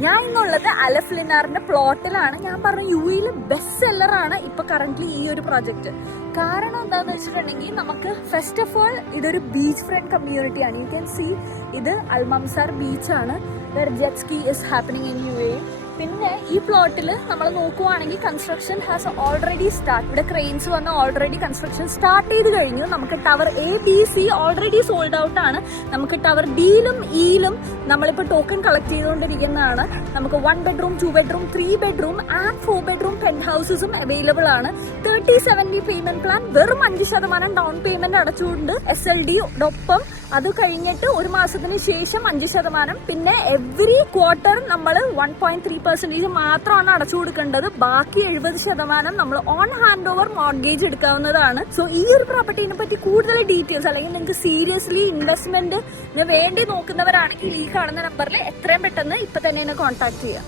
ഞാൻ ഇന്നുള്ളത് അലഫ് ലിനാറിന്റെ പ്ലോട്ടിലാണ്. ഞാൻ പറഞ്ഞ UAE ബെസ്റ്റ് സെല്ലറാണ് ഇപ്പൊ കറന്റ് ഈ ഒരു പ്രൊജക്ട്. കാരണം എന്താന്ന് വെച്ചിട്ടുണ്ടെങ്കിൽ നമുക്ക് ഫസ്റ്റ് ഓഫ് ഓൾ ഇതൊരു ബീച്ച് ഫ്രണ്ട് കമ്മ്യൂണിറ്റിയാണ്. യു ക്യാൻ സീ ഇത് അൽമംസാർ ബീച്ചാണ്, jet ski is happening in UAE. പിന്നെ ഈ പ്ലോട്ടിൽ നമ്മൾ നോക്കുവാണെങ്കിൽ കൺസ്ട്രക്ഷൻ ഹാസ് ഓൾറെഡി സ്റ്റാർട്ട്. ഇവിടെ ക്രെയിൻസ് വന്ന് ഓൾറെഡി കൺസ്ട്രക്ഷൻ സ്റ്റാർട്ട് ചെയ്ത് കഴിഞ്ഞു. നമുക്ക് tower A, B, C already sold out ആണ്. നമുക്ക് ടവർ Dയിലും Eയിലും നമ്മളിപ്പോൾ ടോക്കൺ കളക്ട് ചെയ്തുകൊണ്ടിരിക്കുന്നതാണ്. നമുക്ക് 1 bedroom, 2 bedroom, 3 bedroom and 4 bedroom പെന്റ് ഹൗസസും അവൈലബിൾ ആണ്. 30-70 പേയ്മെന്റ് പ്ലാൻ, വെറും 5% ഡൗൺ പേയ്മെന്റ് അടച്ചുകൊണ്ട് SLD-ഒപ്പം അത് കഴിഞ്ഞിട്ട് ഒരു മാസത്തിന് ശേഷം 5%. പിന്നെ എവറി ക്വാർട്ടർ നമ്മൾ 1.3% മാത്രമാണ് അടച്ചു കൊടുക്കേണ്ടത്. ബാക്കി 70% നമ്മൾ ഓൺ ഹാൻഡ് ഓവർ മോർഗേജ് എടുക്കാവുന്നതാണ്. സോ ഈ ഒരു പ്രോപ്പർട്ടിനെ പറ്റി കൂടുതൽ ഡീറ്റെയിൽസ് അല്ലെങ്കിൽ നിങ്ങൾക്ക് സീരിയസ്ലി ഇൻവെസ്റ്റ്മെന്റിന് വേണ്ടി നോക്കുന്നവരാണെങ്കിൽ ഈ കാണുന്ന നമ്പറിൽ എത്രയും പെട്ടെന്ന് ഇപ്പൊ തന്നെ കോൺടാക്ട് ചെയ്യാം.